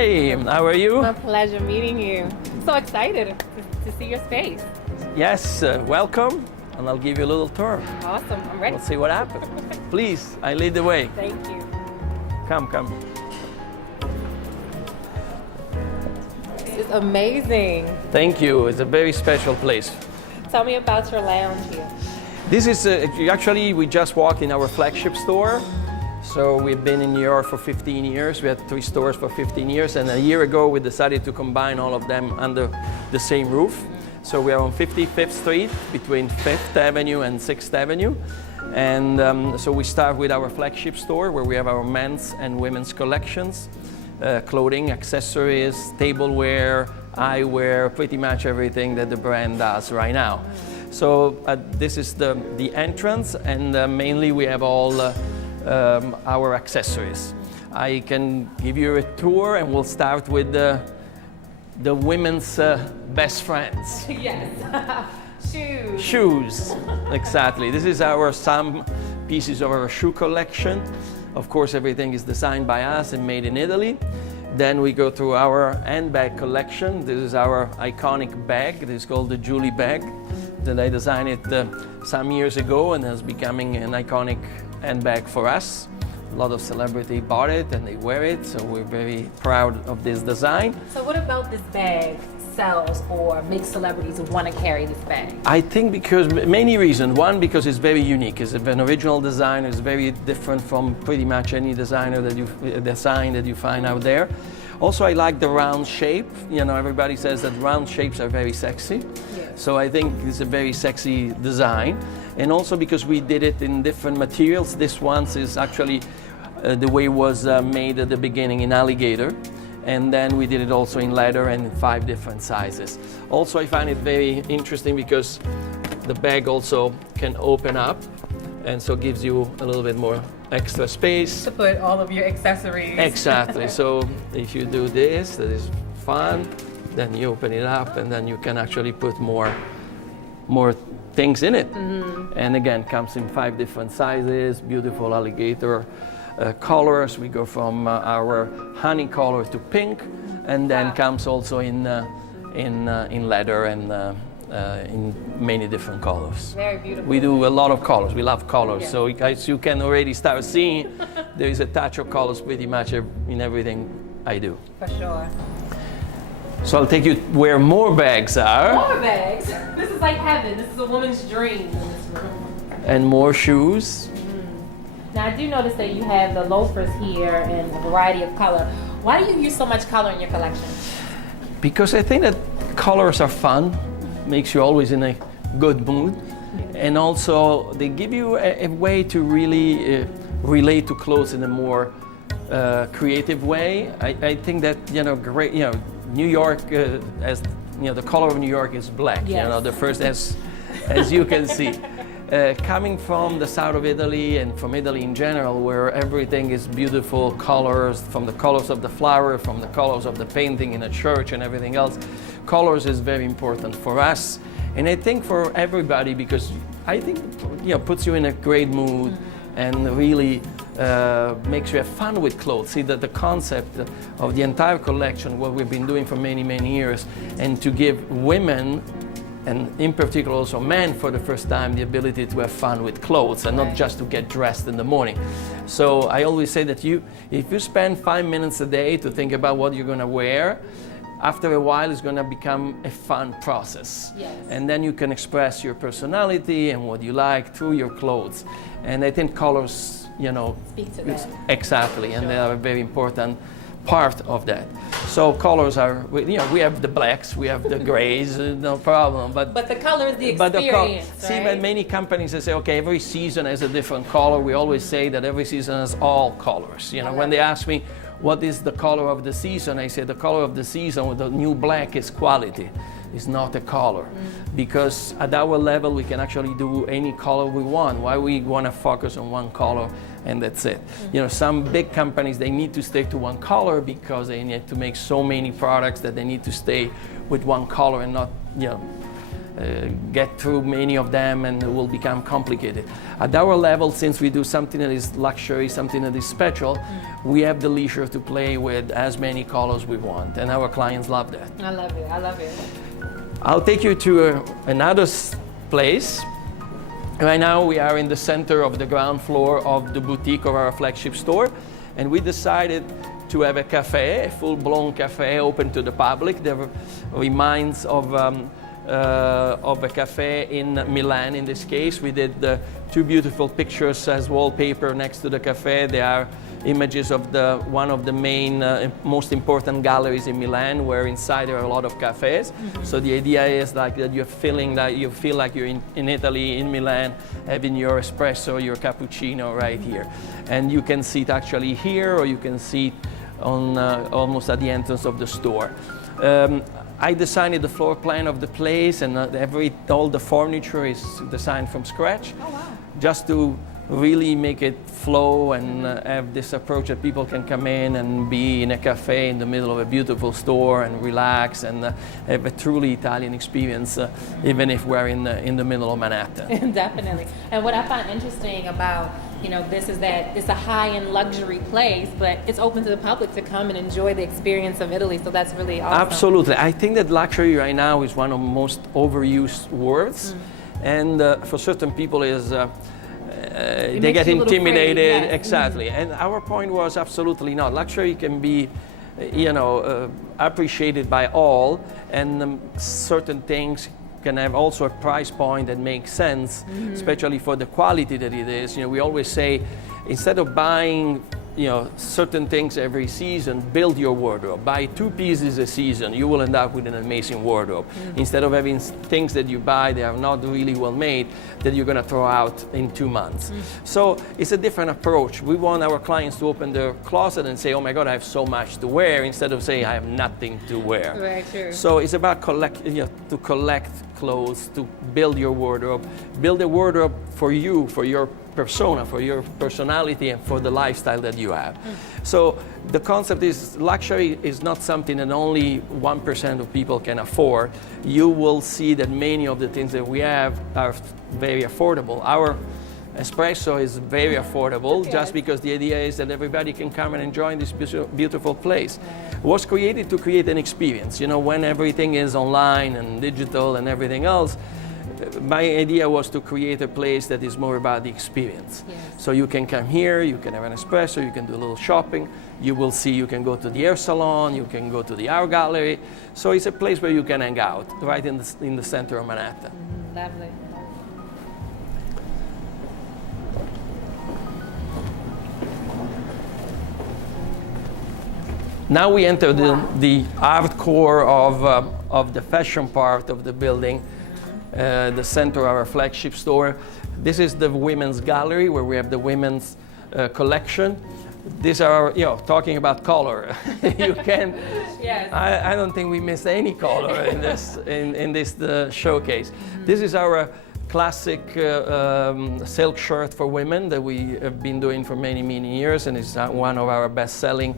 Hi, how are you? A pleasure meeting you. So excited to see your space. Yes, welcome, and I'll give you a little tour. Awesome, I'm ready. We'll see what happens. Please, I lead the way. Thank you. Come. This is amazing. Thank you. It's a very special place. Tell me about your lounge here. This is actually, we just walked in our flagship store. So we've been in New York for 15 years. We had 3 stores for 15 years, and a year ago we decided to combine all of them under the same roof. So we are on 55th Street between 5th Avenue and 6th Avenue. And so we start with our flagship store where we have our men's and women's collections, clothing, accessories, tableware, eyewear, pretty much everything that the brand does right now. So this is the entrance, and mainly we have all our accessories. I can give you a tour, and we'll start with the women's best friends. Yes. Shoes. Shoes, exactly. This is some pieces of our shoe collection. Of course, everything is designed by us and made in Italy. Then we go through our handbag collection. This is our iconic bag. This is called the Julie bag. That I designed it some years ago, and is becoming an iconic handbag for us. A lot of celebrities bought it and they wear it, so we're very proud of this design. So what about this bag sells or makes celebrities want to carry this bag? I think because many reasons. One, because it's very unique. It's an original design. It's very different from pretty much any design that you find out there. Also, I like the round shape. You know, everybody says that round shapes are very sexy. Yes. So I think it's a very sexy design. And also because we did it in different materials. This one is actually the way it was made at the beginning in alligator. And then we did it also in leather and in 5 different sizes. Also, I find it very interesting because the bag also can open up, and so gives you a little bit more extra space. To put all of your accessories. Exactly. So if you do this, that is fun, then you open it up, and then you can actually put more things in it. Mm-hmm. And again, comes in 5 different sizes, beautiful alligator colors. We go from our honey color to pink, and then comes also in leather and in many different colors. Very beautiful. We do a lot of colors. We love colors. Yeah. So as you can already start seeing, there is a touch of colors pretty much in everything I do. For sure. So I'll take you where more bags are. More bags. This is like heaven. This is a woman's dream in this room. And more shoes. Now I do notice that you have the loafers here in a variety of color. Why do you use so much color in your collection? Because I think that colors are fun, makes you always in a good mood, and also they give you a way to really relate to clothes in a more creative way. I think that New York, the color of New York is black. Yes. The first as you can see. Coming from the south of Italy and from Italy in general, where everything is beautiful colors, from the colors of the flower, from the colors of the painting in a church and everything else, colors is very important for us. And I think for everybody, because I think puts you in a great mood and really makes you have fun with clothes. See that the concept of the entire collection, what we've been doing for many, many years, and to give women, and in particular also men for the first time, the ability to have fun with clothes and not just to get dressed in the morning. So I always say that if you spend 5 minutes a day to think about what you're going to wear, after a while it's going to become a fun process. Yes. And then you can express your personality and what you like through your clothes. And I think colors, speak to that. Exactly, and they are a very important part of that. So colors are, we have the blacks, we have the grays, no problem. But the color is the experience, right? See, but many companies, they say, okay, every season has a different color. We always say that every season has all colors. When they ask me, what is the color of the season? I say the color of the season with the new black is quality. It's not a color. Because at our level, we can actually do any color we want. Why we want to focus on one color and that's it. Some big companies, they need to stick to one color because they need to make so many products that they need to stay with one color and not, get through many of them, and it will become complicated. At our level, since we do something that is luxury, something that is special, we have the leisure to play with as many colors we want, and our clients love that. I love it. I love it. I'll take you to another place. Right now we are in the center of the ground floor of the boutique of our flagship store, and we decided to have a café, a full-blown café open to the public that reminds of a cafe in Milan. In this case, we did two beautiful pictures as wallpaper next to the cafe. They are images of one of the main, most important galleries in Milan, where inside there are a lot of cafes. So the idea is like that you feel like you're in Italy, in Milan, having your espresso, your cappuccino right here. And you can see it actually here, or you can see it on almost at the entrance of the store. I designed the floor plan of the place, and all the furniture is designed from scratch. Oh, wow. Just to really make it flow and have this approach that people can come in and be in a cafe in the middle of a beautiful store and relax and have a truly Italian experience, even if we're in the middle of Manhattan. Definitely. And what I find interesting about this is that it's a high-end luxury place, but it's open to the public to come and enjoy the experience of Italy. So that's really awesome. Absolutely. I think that luxury right now is one of the most overused words, and for certain people is they get intimidated. Yes. Exactly. And our point was absolutely not. Luxury can be appreciated by all, and certain things can have also a price point that makes sense, especially for the quality that it is. We always say, instead of buying certain things every season, build your wardrobe. Buy 2 pieces a season, you will end up with an amazing wardrobe. Instead of having things that you buy that are not really well made, that you're going to throw out in 2 months. So it's a different approach. We want our clients to open their closet and say, oh my God, I have so much to wear, instead of saying I have nothing to wear. Very true. So it's about to collect clothes, to build your wardrobe, build a wardrobe for you, for your persona, for your personality, and for the lifestyle that you have. So the concept is luxury is not something that only 1% of people can afford. You will see that many of the things that we have are very affordable. Our espresso is very affordable, just because the idea is that everybody can come and enjoy this beautiful place. It was created to create an experience. When everything is online and digital and everything else, my idea was to create a place that is more about the experience. Yes. So you can come here, you can have an espresso, you can do a little shopping, you will see, you can go to the hair salon, you can go to the art gallery. So it's a place where you can hang out, right in the center of Manhattan. Lovely. Now we enter the art core of the fashion part of the building. The center of our flagship store. This is the women's gallery, where we have the women's collection. These are, talking about color. You can. Yes. I don't think we missed any color in this showcase. This is our classic silk shirt for women that we have been doing for many, many years, and it's one of our best-selling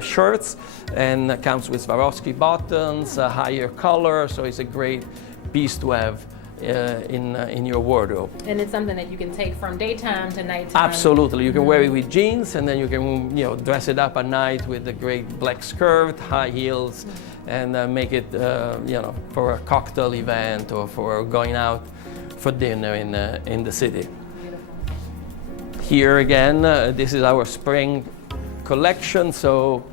shirts, and comes with Swarovski buttons, a higher color, so it's a great piece to have in your wardrobe. And it's something that you can take from daytime to nighttime. Absolutely. You can wear it with jeans, and then you can dress it up at night with a great black skirt, high heels, and make it for a cocktail event or for going out for dinner in the city. Here again, this is our spring collection. So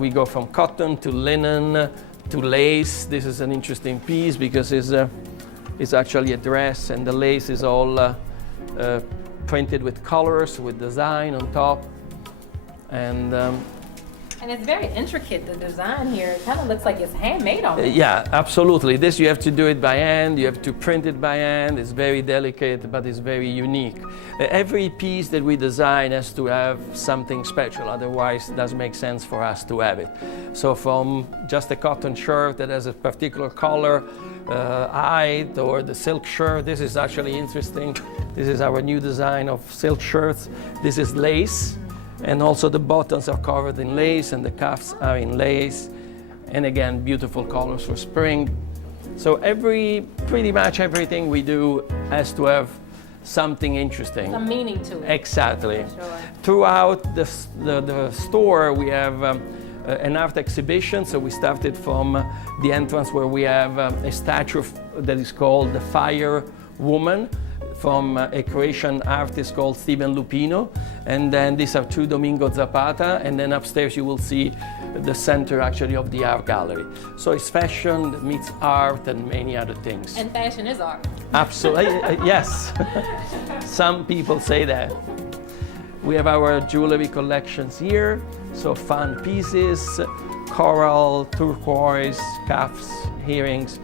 we go from cotton to linen to lace. This is an interesting piece because it's actually a dress, and the lace is all printed with colors, with design on top. And it's very intricate, the design here. It kind of looks like it's handmade almost. Yeah, absolutely. This you have to do it by hand, you have to print it by hand. It's very delicate, but it's very unique. Every piece that we design has to have something special, otherwise it doesn't make sense for us to have it. So from just a cotton shirt that has a particular color, height, or the silk shirt, this is actually interesting. This is our new design of silk shirts. This is lace. And also the buttons are covered in lace, and the cuffs are in lace. And again, beautiful colors for spring. So pretty much everything we do has to have something interesting. Some meaning to it. Exactly. Sure. Throughout the store, we have an art exhibition. So we started from the entrance where we have a statue that is called the Fire Woman, from a Croatian artist called Steven Lupino. And then these are two Domenico Zapata, and then upstairs you will see the center actually of the art gallery. So it's fashion that meets art and many other things. And fashion is art. Absolutely, yes. Some people say that. We have our jewelry collections here, so fun pieces, coral, turquoise, cuffs, earrings,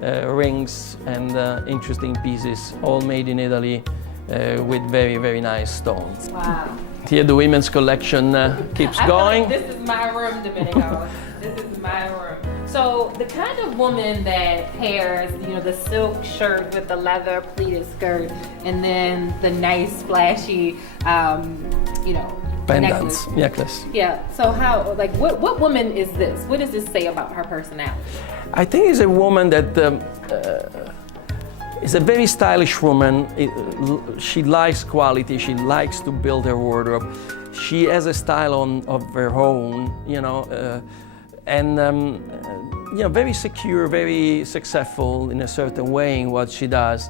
rings, and interesting pieces, all made in Italy with very, very nice stones. Wow. Here the women's collection keeps going. Like this is my room, Domenico. This is my room. So the kind of woman that pairs, the silk shirt with the leather pleated skirt, and then the nice flashy, Pendants, necklace. Yeah. So how, what woman is this? What does this say about her personality? I think it's a woman that is a very stylish woman. She likes quality. She likes to build her wardrobe. She has a style of her own, very secure, very successful in a certain way in what she does.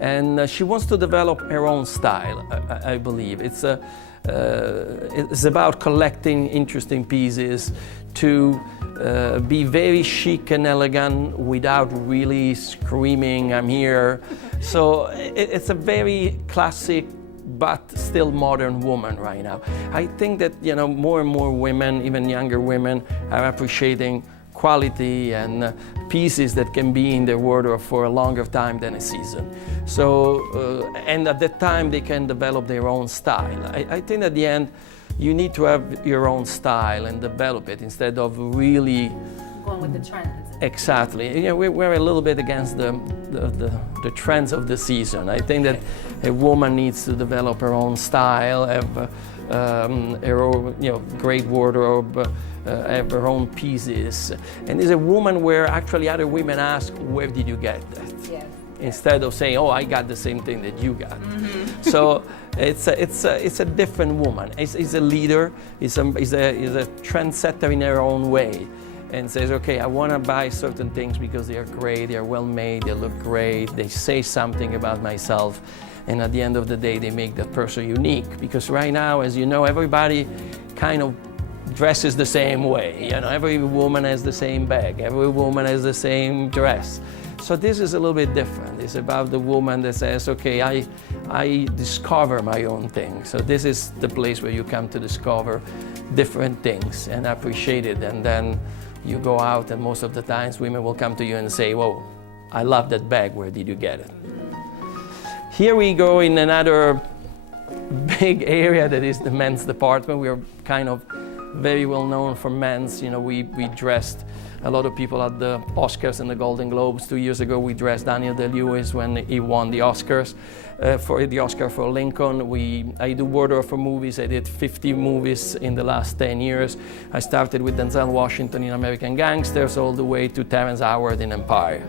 And she wants to develop her own style, I believe. It's about collecting interesting pieces, to be very chic and elegant without really screaming, I'm here. So it's a very classic but still modern woman right now. I think that more and more women, even younger women, are appreciating quality and pieces that can be in their wardrobe for a longer time than a season. So, and at that time they can develop their own style. I think at the end you need to have your own style and develop it instead of really going with the trends. Exactly. We're a little bit against the trends of the season. I think that a woman needs to develop her own style, have her own, great wardrobe, have her own pieces, and is a woman where actually other women ask, "Where did you get that?" Yes. Instead of saying, "Oh, I got the same thing that you got." Mm-hmm. So it's a different woman. It's a leader. Is a trendsetter in her own way, and says, "Okay, I want to buy certain things because they are great, they are well made, they look great, they say something about myself." And at the end of the day, they make that person unique. Because right now, as you know, everybody kind of dresses the same way. Every woman has the same bag. Every woman has the same dress. So this is a little bit different. It's about the woman that says, okay, I discover my own thing. So this is the place where you come to discover different things and appreciate it. And then you go out, and most of the times women will come to you and say, whoa, I love that bag. Where did you get it? Here we go in another big area that is the men's department. We are kind of very well known for men's. We dressed a lot of people at the Oscars and the Golden Globes. 2 years ago, we dressed Daniel Day-Lewis when he won the Oscars, for the Oscar for Lincoln. I do wardrobe for movies. I did 50 movies in the last 10 years. I started with Denzel Washington in American Gangsters all the way to Terrence Howard in Empire.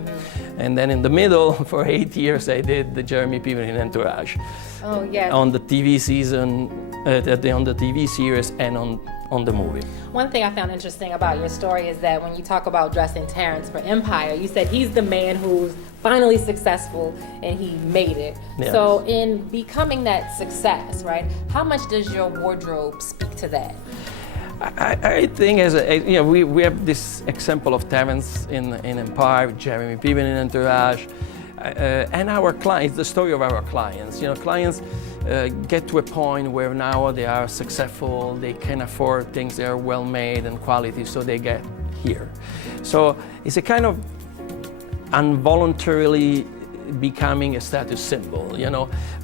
And then in the middle, for 8 years, I did the Jeremy Piven in Entourage. Oh, yes. On the TV season, on the TV series, and on the movie. One thing I found interesting about your story is that when you talk about dressing Terrence for Empire, you said he's the man who's finally successful and he made it. Yes. So in becoming that success, right, how much does your wardrobe speak to that? I think we have this example of Terrence in Empire, Jeremy Piven in Entourage, and our clients, the story of our clients. Clients get to a point where now they are successful, they can afford things, they are well made and quality, so they get here. So it's a kind of involuntarily becoming a status symbol,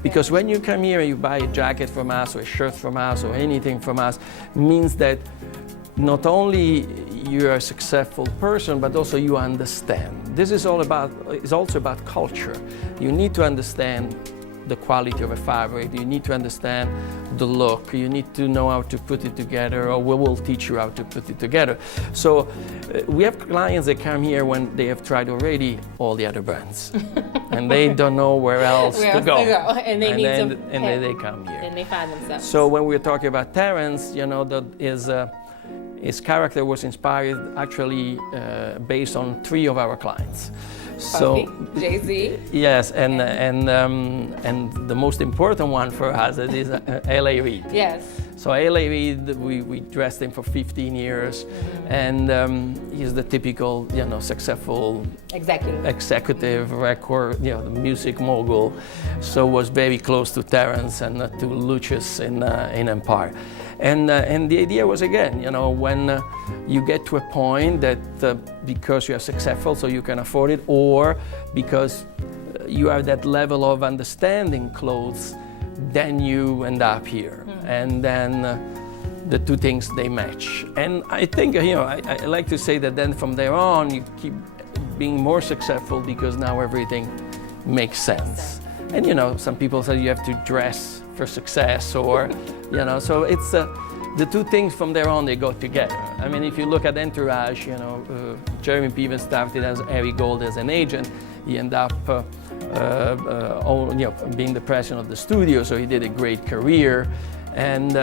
because when you come here and you buy a jacket from us or a shirt from us or anything from us, means that not only you're a successful person, but also you understand. This is also about culture. You need to understand the quality of a fabric. You need to understand the look. You need to know how to put it together, or we will teach you how to put it together. So we have clients that come here when they have tried already all the other brands, and they don't know where else to go. And they then they come here. And they find themselves. So when we're talking about Terence, his character was inspired actually based on 3 of our clients. So Jay-Z. Yes, and the most important one for us is L.A. Reid. Yes. So L.A. Reid, we dressed him for 15 years, and he's the typical, successful executive record, the music mogul. So was very close to Terence and to Lucius in Empire. And the idea was, again, when you get to a point that because you are successful, so you can afford it, or because you have that level of understanding clothes, then you end up here. And then the 2 things, they match. And I think, I like to say that then from there on, you keep being more successful because now everything makes sense. And, some people say you have to dress for success, or, so it's the 2 things from there on, they go together. I mean, if you look at Entourage, Jeremy Piven started as Harry Gold as an agent. He ended up being the president of the studio, so he did a great career. And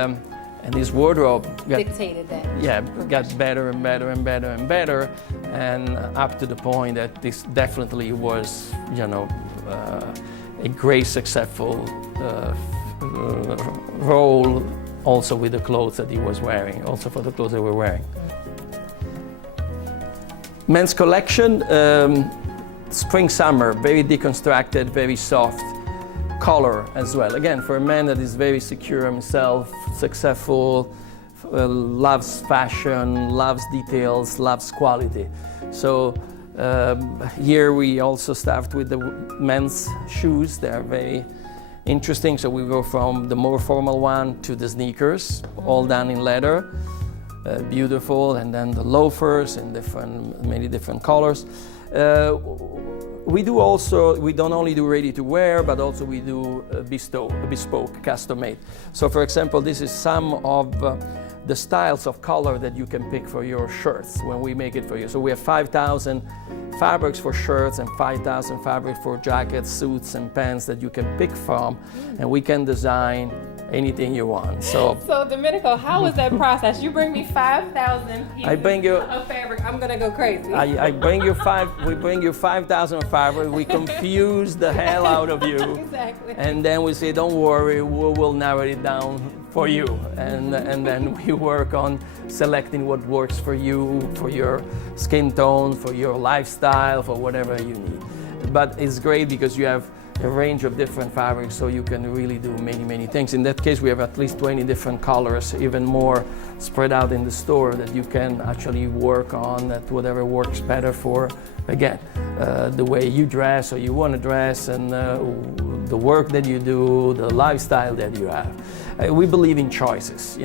his wardrobe dictated that. Yeah, got better and better and better and better, and up to the point that this definitely was, a great successful role also with the clothes that he was wearing, also for the clothes that we're wearing. Men's collection, spring summer, very deconstructed, very soft color as well. Again, for a man that is very secure himself, successful, loves fashion, loves details, loves quality. So here we also start with the men's shoes. They are very interesting. So we go from the more formal one to the sneakers, all done in leather, beautiful, and then the loafers in many different colors. We don't only do ready to wear, but also we do bespoke, custom made. So for example, this is some of the styles of color that you can pick for your shirts when we make it for you. So we have 5,000 fabrics for shirts and 5,000 fabrics for jackets, suits, and pants that you can pick from, and we can design anything you want. So Domenico, how is that process? You bring me 5,000 pieces of fabric. I'm gonna go crazy. We bring you 5,000 of fabric. We confuse the hell out of you. Exactly. And then we say, don't worry, we will narrow it down for you. And then we work on selecting what works for you, for your skin tone, for your lifestyle, for whatever you need. But it's great because you have a range of different fabrics, so you can really do many things. In that case, we have at least 20 different colors, even more spread out in the store, that you can actually work on, that whatever works better for, again, the way you dress or you want to dress, and the work that you do, the lifestyle that you have. We believe in choices.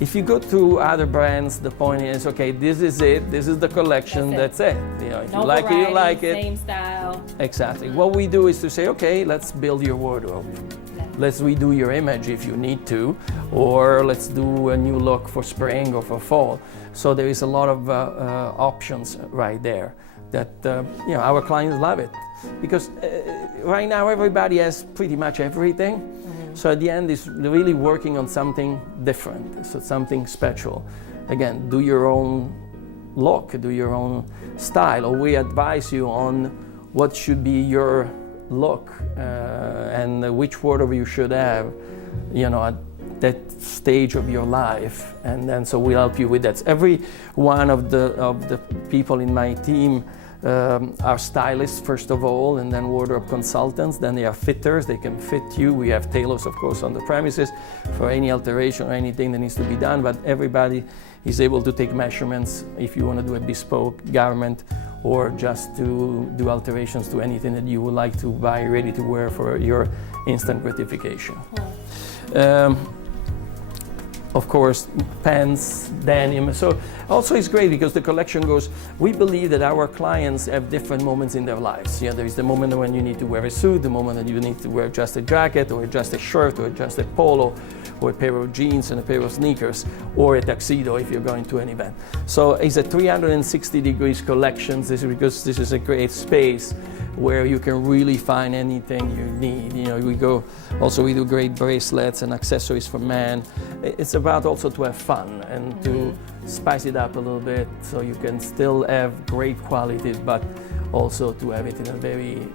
If you go to other brands, the point is, okay, this is it, this is the collection, that's it. If no you like variety, it, you like it. Same style. Exactly. What we do is to say, okay, let's build your wardrobe. Let's redo your image if you need to, or let's do a new look for spring or for fall. So there is a lot of options right there that our clients love it, because right now everybody has pretty much everything. So at the end, it's really working on something different, so something special. Again, do your own look, do your own style, or we advise you on what should be your look and which wardrobe you should have, at that stage of your life. And then so we'll help you with that. Every one of the people in my team are stylists first of all, and then wardrobe consultants, then they are fitters, they can fit you. We have tailors, of course, on the premises for any alteration or anything that needs to be done, but everybody is able to take measurements if you want to do a bespoke garment or just to do alterations to anything that you would like to buy ready to wear for your instant gratification. of course, pants, denim. So also it's great because the collection goes, we believe that our clients have different moments in their lives. You know, there is the moment when you need to wear a suit, the moment that you need to wear just a jacket or just a shirt or just a polo or a pair of jeans and a pair of sneakers or a tuxedo if you're going to an event. So it's a 360 degrees collection. This is because this is a great space where you can really find anything you need. You know, we do great bracelets and accessories for men. It's about also to have fun and to spice it up a little bit so you can still have great quality, but also to have it in a very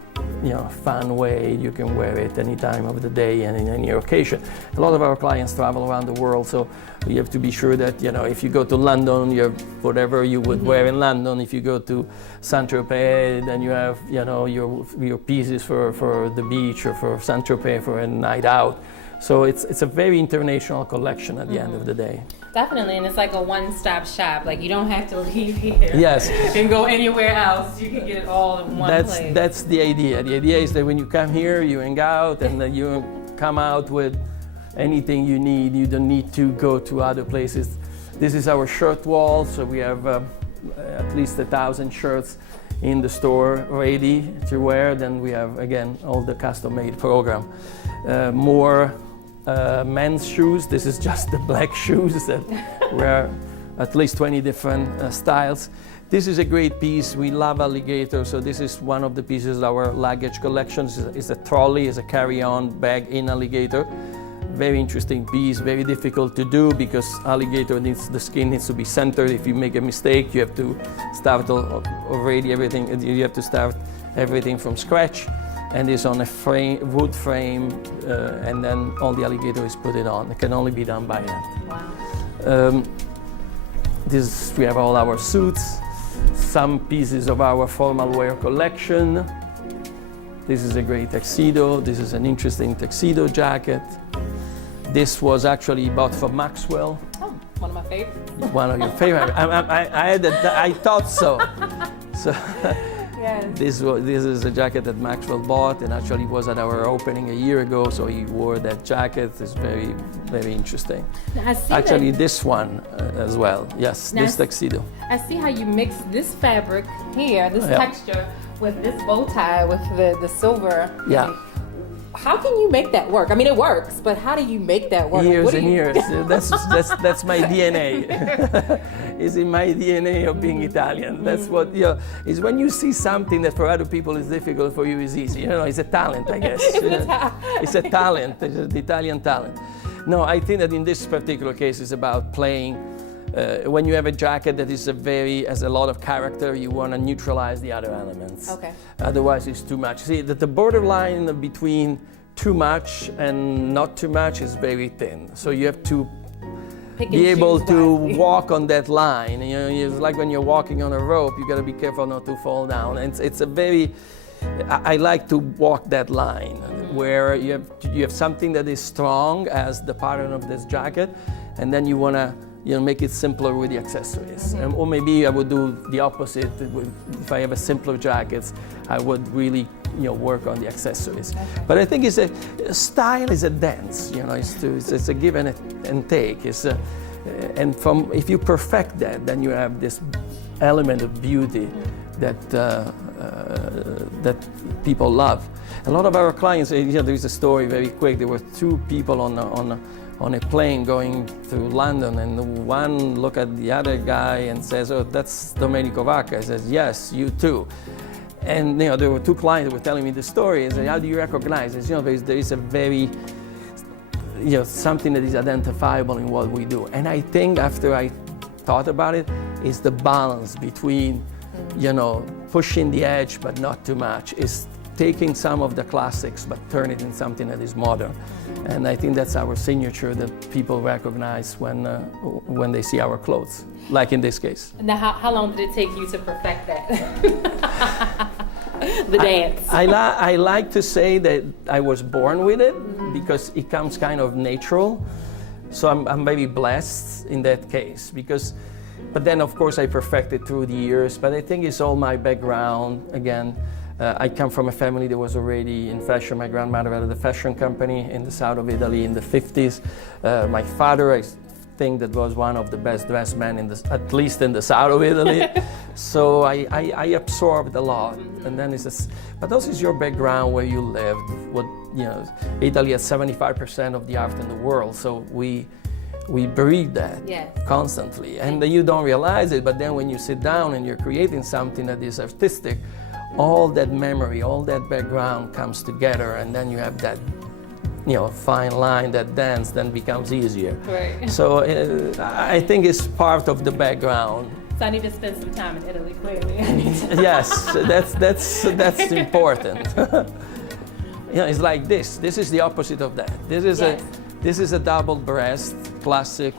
fun way. You can wear it any time of the day and in any occasion. A lot of our clients travel around the world, so you have to be sure that if you go to London, you have whatever you would wear in London. If you go to Saint-Tropez, then you have your pieces for the beach or for Saint-Tropez for a night out. So it's a very international collection at the end of the day. Definitely, and it's like a one-stop shop. Like you don't have to leave here yes. and go anywhere else. You can get it all in one place. That's the idea. The idea is that when you come here, you hang out, and then you come out with anything you need. You don't need to go to other places. This is our shirt wall, so we have at least 1,000 shirts in the store ready to wear. Then we have, again, all the custom-made program. More men's shoes. This is just the black shoes that were at least 20 different styles. This is a great piece. We love alligator, so this is one of the pieces of our luggage collection. It's a trolley, it's a carry-on bag in alligator. Very interesting piece, very difficult to do because alligator the skin needs to be centered. If you make a mistake, you have to start already everything. You have to start everything from scratch. And it's on a wood frame, and then all the alligator is put it on. It can only be done by hand. Wow. We have all our suits, some pieces of our formal wear collection. This is a great tuxedo. This is an interesting tuxedo jacket. This was actually bought from Maxwell. Oh, one of my favorites. One of your favorites. I thought so. So. Yes. This is a jacket that Maxwell bought and actually was at our opening a year ago, so he wore that jacket. It's very, very interesting. Now, I see actually, this one as well. Yes, now this tuxedo. I see how you mix this fabric here, this texture, with this bow tie with the silver. Yeah. How can you make that work? I mean, it works, but how do you make that work? Years and years. That's my DNA. It's in my DNA of being Italian. That's what is when you see something that for other people is difficult, for you is easy. It's a talent, I guess. It's a talent. It's an Italian talent. No, I think that in this particular case, it's about playing. When you have a jacket that is has a lot of character, you want to neutralize the other elements. Okay. Otherwise, it's too much. See, the borderline between too much and not too much is very thin. So you have to be able to walk on that line. It's like when you're walking on a rope, you got to be careful not to fall down. And it's a very. I like to walk that line where you have something that is strong as the pattern of this jacket, and then you want to. Make it simpler with the accessories. Or maybe I would do the opposite. If I have a simpler jackets, I would really, work on the accessories. Okay. But I think style is a dance. It's a give and take. And if you perfect that, then you have this element of beauty that people love. A lot of our clients, there is a story very quick. There were two people on a plane going through London, and one looked at the other guy and says, "Oh, that's Domenico Vacca." He says, "Yes, you too." And there were two clients that were telling me the story. I said, "How do you recognize this?" There is a very, something that is identifiable in what we do. And I think after I thought about it, is the balance between, pushing the edge but not too much. Is taking some of the classics but turn it in something that is modern. And I think that's our signature that people recognize when they see our clothes, like in this case. Now, how long did it take you to perfect that? The dance. I like to say that I was born with it because it comes kind of natural. So I'm very blessed in that case but then of course I perfected through the years. But I think it's all my background again. I come from a family that was already in fashion. My grandmother had a fashion company in the south of Italy in the 50s. My father, think that was one of the best dressed men at least in the south of Italy. So I absorbed a lot. And then but also is your background, where you lived. Italy has 75% of the art in the world, so we breathe that constantly. And then you don't realize it, but then when you sit down and you're creating something that is artistic, all that memory, all that background comes together, and then you have that fine line, that dance then becomes easier. Right. So I think it's part of the background. So I need to spend some time in Italy, clearly. Yes, that's important. It's like this. This is the opposite of that. This is a double-breast classic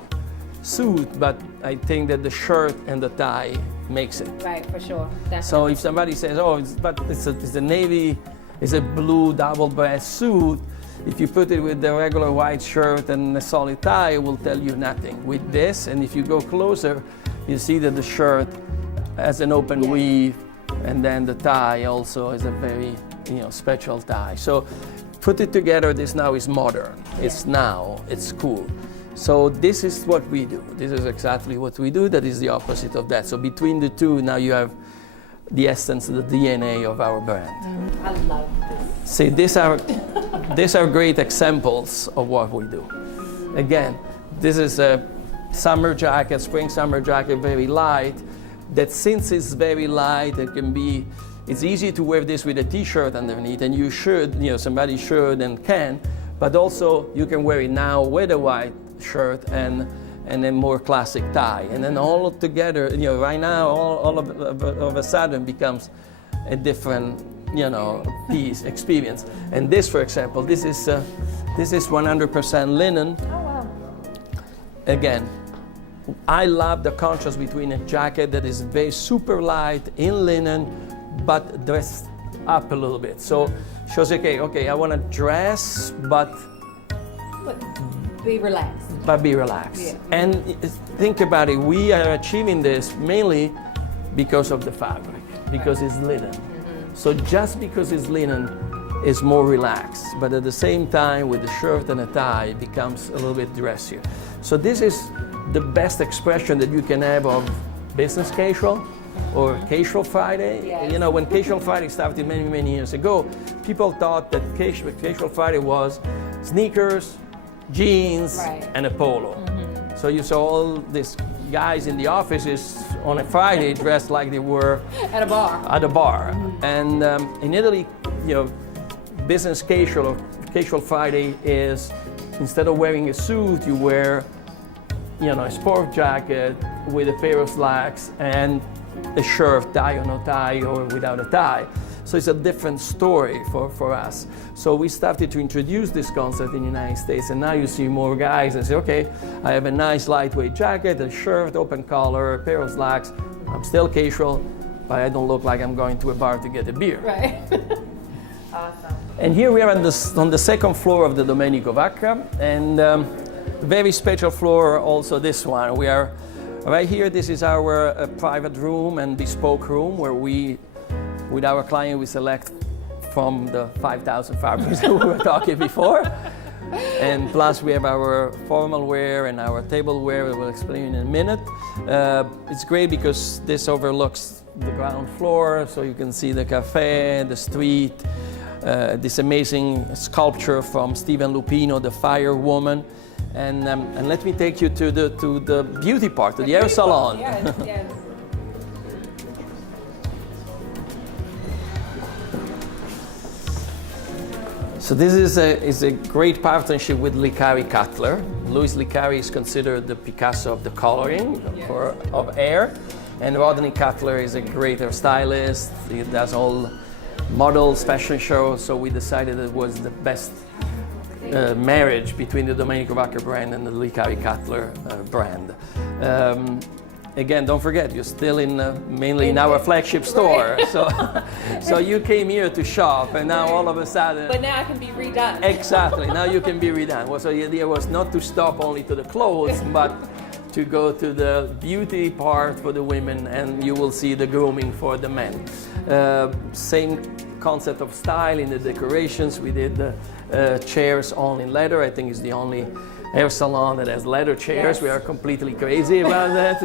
suit, but I think that the shirt and the tie makes it. Right, for sure. Definitely. So if somebody says, it's a navy, it's a blue double-breast suit, if you put it with the regular white shirt and a solid tie, it will tell you nothing. With this, and if you go closer, you see that the shirt has an open weave, and then the tie also is a very special tie. So put it together, this now is modern. It's now, it's cool. So this is what we do. This is exactly what we do. That is the opposite of that. So between the two, now you have the essence, the DNA of our brand. I love this. See, these are great examples of what we do. Again, this is a summer jacket, spring summer jacket, very light. That since it's very light, it's easy to wear this with a t-shirt underneath, and you should, somebody should and can, but also you can wear it now with a white shirt and a more classic tie. And then all together, right now, all of a sudden becomes a different, piece, experience. And this, for example, this is 100% linen. Oh, wow. Again, I love the contrast between a jacket that is very super light in linen, but dressed up a little bit. So shows, okay, I want to dress, but be relaxed. But be relaxed. Yeah. And think about it, we are achieving this mainly because of the fabric, because it's linen. So just because it's linen, it's more relaxed, but at the same time, with the shirt and a tie, it becomes a little bit dressier. So this is the best expression that you can have of business casual or casual Friday. Yes. When casual Friday started many, many years ago, people thought that casual Friday was sneakers, jeans, and a polo. So you saw all these guys in the offices on a Friday dressed like they were at a bar. And in Italy, business casual or casual Friday is, instead of wearing a suit, you wear a sport jacket with a pair of slacks and a shirt, tie or no tie, or without a tie. So it's a different story for us. So we started to introduce this concept in the United States, and now you see more guys and say, okay, I have a nice lightweight jacket, a shirt, open collar, a pair of slacks. I'm still casual, but I don't look like I'm going to a bar to get a beer. Right. Awesome. And here we are on the second floor of the Domenico Vacca, and very special floor also this one. We are right here. This is our private room and bespoke room where with our client, we select from the 5,000 fabrics that we were talking before. And plus we have our formal wear and our tableware, we will explain in a minute. It's great because this overlooks the ground floor, so you can see the cafe, the street, this amazing sculpture from Stephen Lupino, the Fire Woman. And let me take you to the beauty part, to the hair salon. Yes, yes. So this is a great partnership with Licari Cutler. Louis Licari is considered the Picasso of the coloring of hair, and Rodney Cutler is a great hairstylist. He does all models, fashion shows. So we decided it was the best marriage between the Domenico Vacca brand and the Licari Cutler brand. Again, don't forget, you're still mainly in our flagship store. So you came here to shop, and now all of a sudden... But now I can be redone. Exactly, now you can be redone. So the idea was not to stop only to the clothes, but to go to the beauty part for the women, and you will see the grooming for the men. Same concept of style in the decorations. We did the chairs all in leather. I think it's the only hair salon that has leather chairs. Yes. We are completely crazy about that.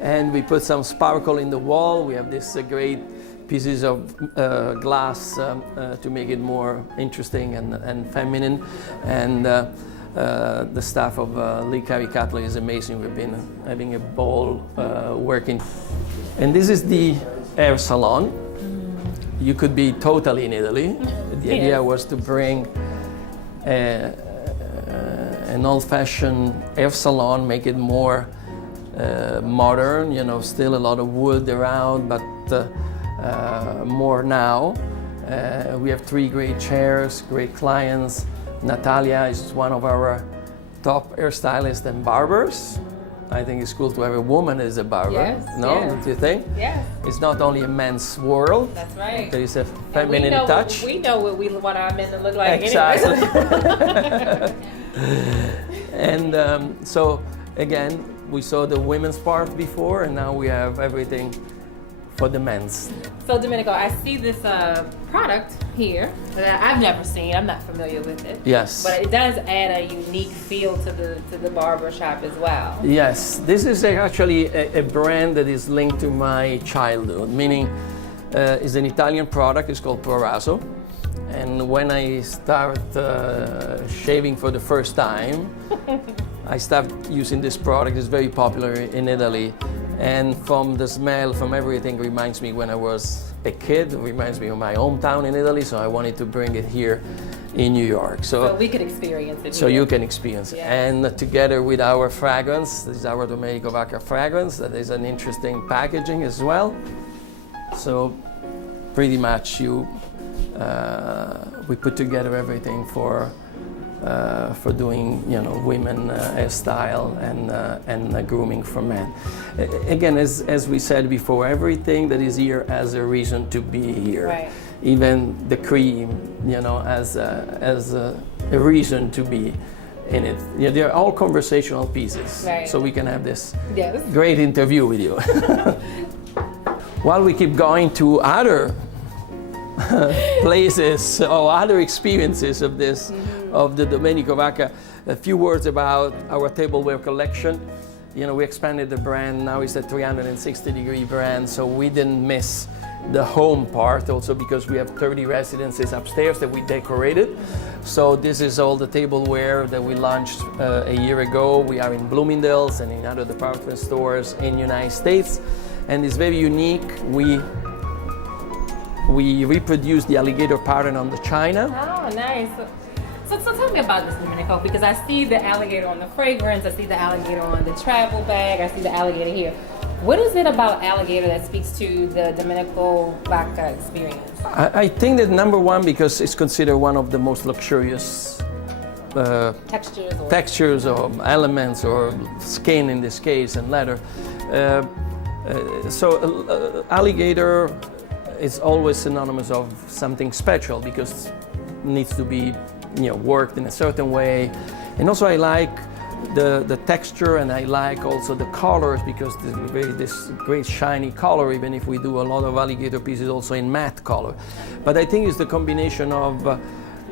And we put some sparkle in the wall. We have this great pieces of glass to make it more interesting and feminine. And the staff of Lee Carey Cutler is amazing. We've been having a ball working. And this is the hair salon. You could be totally in Italy. The idea was to bring an old-fashioned hair salon, make it more modern, you know, still a lot of wood around, but more now. We have 3 great chairs, great clients. Natalia is one of our top hairstylists and barbers. I think it's cool to have a woman as a barber. Yes, no, yes. don't you think? Yes. It's not only a men's world. That's right. There is a feminine touch. We know what we want our men to look like Exactly. anyway. And so again, we saw the women's part before, and now we have everything for the men's. So Domenico, I see this product here that I've never seen. I'm not familiar with it. Yes. But it does add a unique feel to the barber shop as well. Yes, this is actually a brand that is linked to my childhood, meaning it's an Italian product. It's called Pro Raso. And when I start shaving for the first time, I started using this product. It's very popular in Italy. And from the smell, from everything, reminds me when I was a kid. It reminds me of my hometown in Italy, so I wanted to bring it here in New York. So we could experience it. So here. you can experience it. Yeah. And together with our fragrance, this is our Domenico Vacca fragrance, that is an interesting packaging as well. So pretty much we put together everything for doing, you know, women hairstyle and grooming for men. Again, as we said before, everything that is here has a reason to be here. Right. Even the cream, you know, has a reason to be in it. Yeah, they're all conversational pieces, Right. so we can have this Yes. great interview with you. While we keep going to other places or other experiences of this, of the Domenico Vacca, a few words about our tableware collection. You know, we expanded the brand. Now it's a 360-degree brand, so we didn't miss the home part, also because we have 30 residences upstairs that we decorated. So this is all the tableware that we launched a year ago. We are in Bloomingdale's and in other department stores in the United States, and it's very unique. We reproduce the alligator pattern on the china. Oh, nice. So tell me about this, Domenico, because I see the alligator on the fragrance, I see the alligator on the travel bag, I see the alligator here. What is it about alligator that speaks to the Domenico Vacca experience? I think that number one, because it's considered one of the most luxurious textures or elements, or skin in this case, and leather. Alligator is always synonymous of something special because it needs to be, you know, worked in a certain way. And also I like the texture, and I like also the colors, because this great shiny color, even if we do a lot of alligator pieces also in matte color. But I think it's the combination of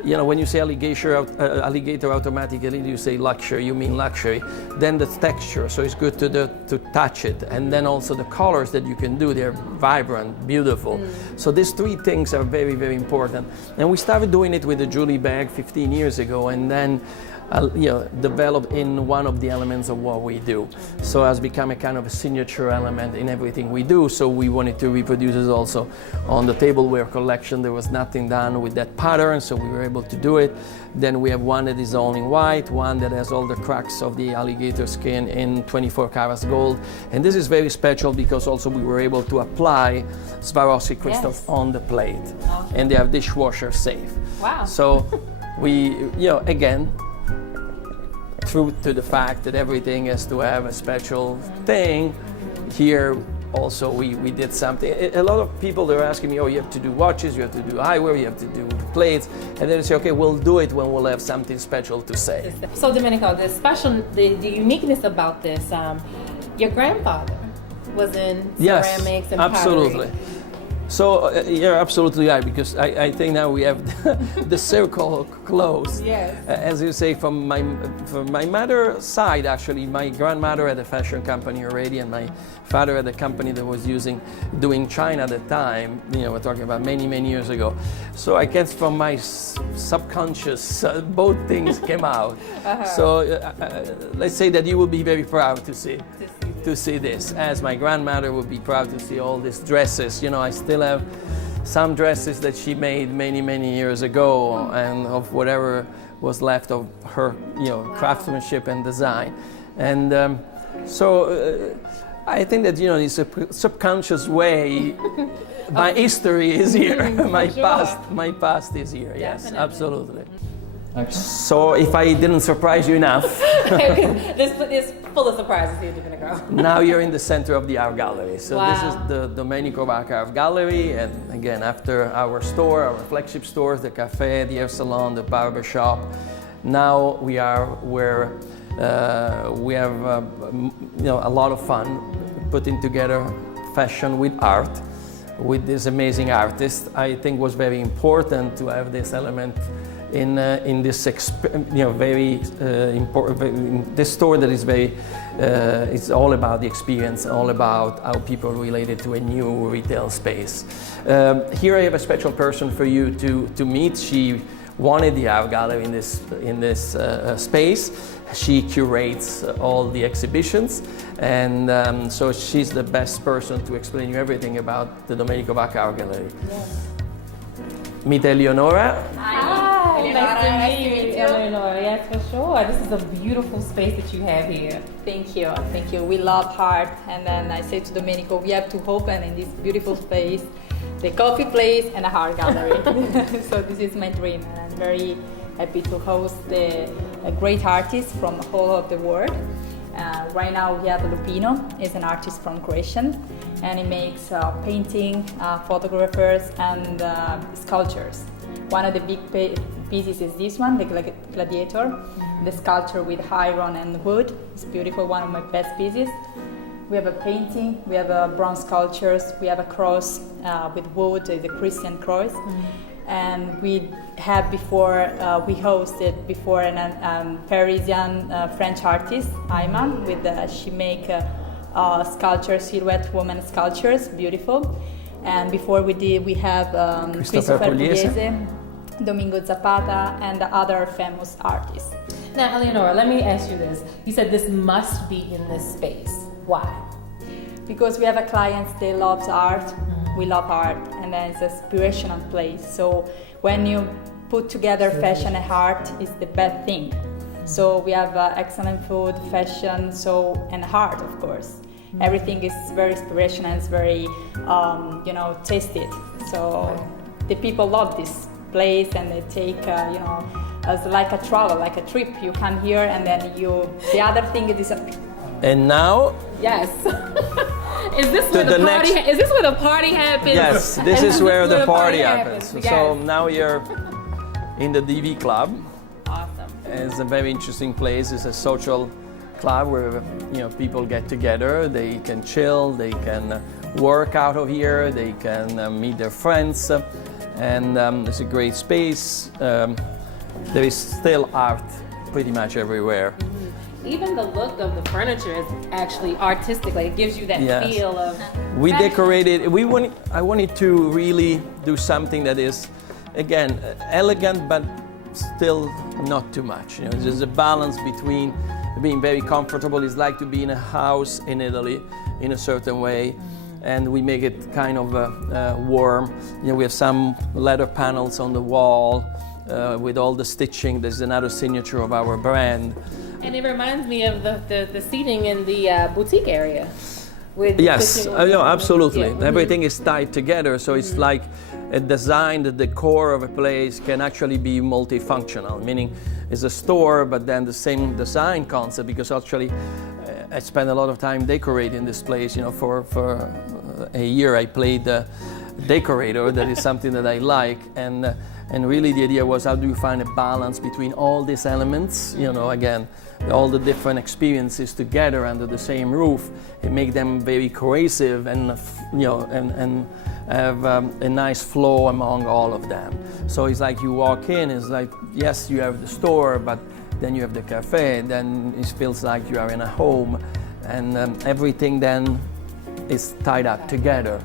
you know, when you say alligator automatically you say luxury, you mean luxury. Then the texture, so it's good to touch it, and then also the colors that you can do, they're vibrant, beautiful. So these 3 things are very, very important. And we started doing it with the Julie bag 15 years ago, and then you know, developed in one of the elements of what we do. So it has become a kind of a signature element in everything we do. So we wanted to reproduce it also on the tableware collection. There was nothing done with that pattern, so we were able to do it. Then we have one that is all in white, one that has all the cracks of the alligator skin in 24 carats gold. And this is very special because also we were able to apply Swarovski crystals on the plate. Okay. And they are dishwasher safe. Wow. So we, you know, again, true to the fact that everything has to have a special thing, here also we did something. A lot of people, they're asking me, oh, you have to do watches, you have to do eyewear, you have to do plates, and then they say, okay, we'll do it when we'll have something special to say. So Domenico, the uniqueness about this, your grandfather was in ceramics and absolutely. pottery. So you're absolutely right, because I think now we have the circle closed. Yes. As you say, from my mother's side, actually, my grandmother had a fashion company already, and my father had a company that was doing China at the time. We're talking about many, many years ago. So I guess from my subconscious, both things came out. So let's say that you will be very proud to see this, as my grandmother would be proud to see all these dresses. I still have some dresses that she made many, many years ago, and of whatever was left of her, craftsmanship and design. And so I think that, in a subconscious way, my history is here. My past is here. Yes, Definitely. Absolutely. Okay. So if I didn't surprise you enough, this is full of surprises here, Domenico. Now you're in the center of the art gallery. So Wow. This is the Domenico Vacca art gallery, and again, after our store, our flagship stores, the café, the hair salon, the barber shop, now we are where we have a lot of fun putting together fashion with art, with this amazing artist. I think was very important to have this element in this very important this store that is very it's all about the experience, all about how people related to a new retail space. Here I have a special person for you to meet. She wanted the art gallery in this space. She curates all the exhibitions, and so she's the best person to explain you everything about the Domenico Vacca art gallery. Yes. Meet Eleonora. Hi, nice to meet you, Eleonora. Yes, for sure. This is a beautiful space that you have here. Thank you, thank you. We love art, and then I say to Domenico, we have to open in this beautiful space, the coffee place and a art gallery. So this is my dream, and I'm very happy to host a great artist from all over the world. Right now we have Lupino, he's an artist from Croatia, and he makes painting, photographers, and sculptures. One of the big pieces is this one, the gladiator, the sculpture with iron and wood. It's beautiful, one of my best pieces. We have a painting, we have bronze sculptures, we have a cross with wood, the Christian cross. And we have we hosted before an Parisian French artist, Ayman, she make sculpture, silhouette woman sculptures, beautiful. And before we have Christopher Pugliese, Domingo Zapata, and other famous artists. Now, Eleonora, let me ask you this. You said this must be in this space. Why? Because we have a client that loves art. We love art, and then it's an inspirational place. So when you put together fashion and art, it's the best thing. So we have excellent food, fashion, and art, of course. Everything is very inspirational. It's very, tasted. So the people love this place, and they take, as like a travel, like a trip. You come here, and then the other thing disappears. And now? Yes. Is this where the party happens? Yes, this is where the party happens. happens. Yes. So now you're in the DV Club. Awesome. It's a very interesting place. It's a social club where people get together. They can chill. They can work out of here. They can meet their friends, and it's a great space. There is still art pretty much everywhere. Even the look of the furniture is actually artistic. Like it gives you that feel of. We decorated. I wanted to really do something that is, again, elegant but still not too much. There's a balance between being very comfortable. It's like to be in a house in Italy in a certain way, and we make it kind of warm. We have some leather panels on the wall with all the stitching. There's another signature of our brand. And it reminds me of the seating in the boutique area. Yes, absolutely. Yeah. Everything is tied together, so it's like a design, the decor of a place can actually be multifunctional, meaning it's a store, but then the same design concept, because actually I spent a lot of time decorating this place. For a year I played decorator. That is something that I like, and And really the idea was, how do you find a balance between all these elements, you know, again, all the different experiences together under the same roof, and make them very cohesive and, you know, and have a nice flow among all of them. So it's like you walk in, it's like, yes, you have the store, but then you have the cafe, then it feels like you are in a home, and everything then is tied up together.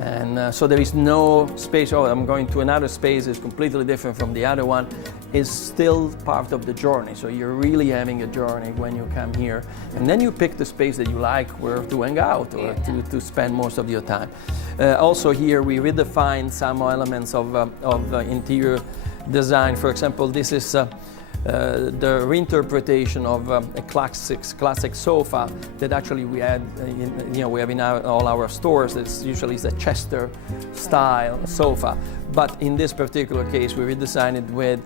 And so there is no space, oh, I'm going to another space, it's completely different from the other one. It's still part of the journey. So you're really having a journey when you come here. And then you pick the space that you like, where to hang out or to spend most of your time. Also here we redefine some elements of interior design. For example, this is the reinterpretation of a classic sofa that actually we had, we have in all our stores. It's usually a Chester style sofa, but in this particular case, we redesigned it with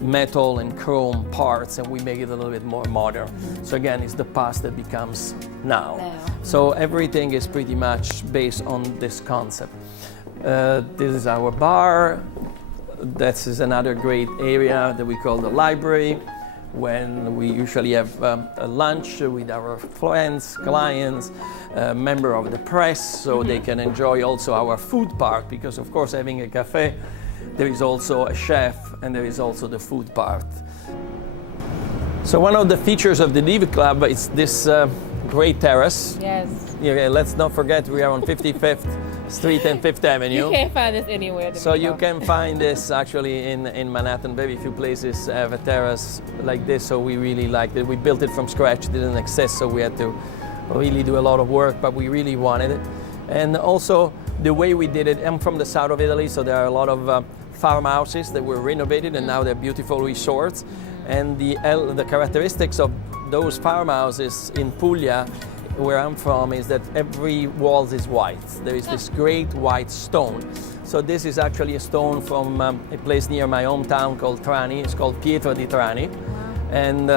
metal and chrome parts, and we make it a little bit more modern. So again, it's the past that becomes now. So everything is pretty much based on this concept. This is our bar. This is another great area that we call the library, when we usually have a lunch with our friends, clients, member of the press, so they can enjoy also our food part, because of course having a cafe, there is also a chef and there is also the food part. So one of the features of the Live Club is this great terrace. Yes. Let's not forget we are on 55th Street and 5th Avenue. You can't find this anywhere. So you can find this actually in Manhattan. Very few places have a terrace like this, so we really liked it. We built it from scratch, it didn't exist, so we had to really do a lot of work, but we really wanted it. And also the way we did it, I'm from the south of Italy, so there are a lot of farmhouses that were renovated and now they're beautiful resorts. And the characteristics of those farmhouses in Puglia, where I'm from, is that every wall is white. There is this great white stone. So this is actually a stone from a place near my hometown called Trani. It's called Pietra di Trani. And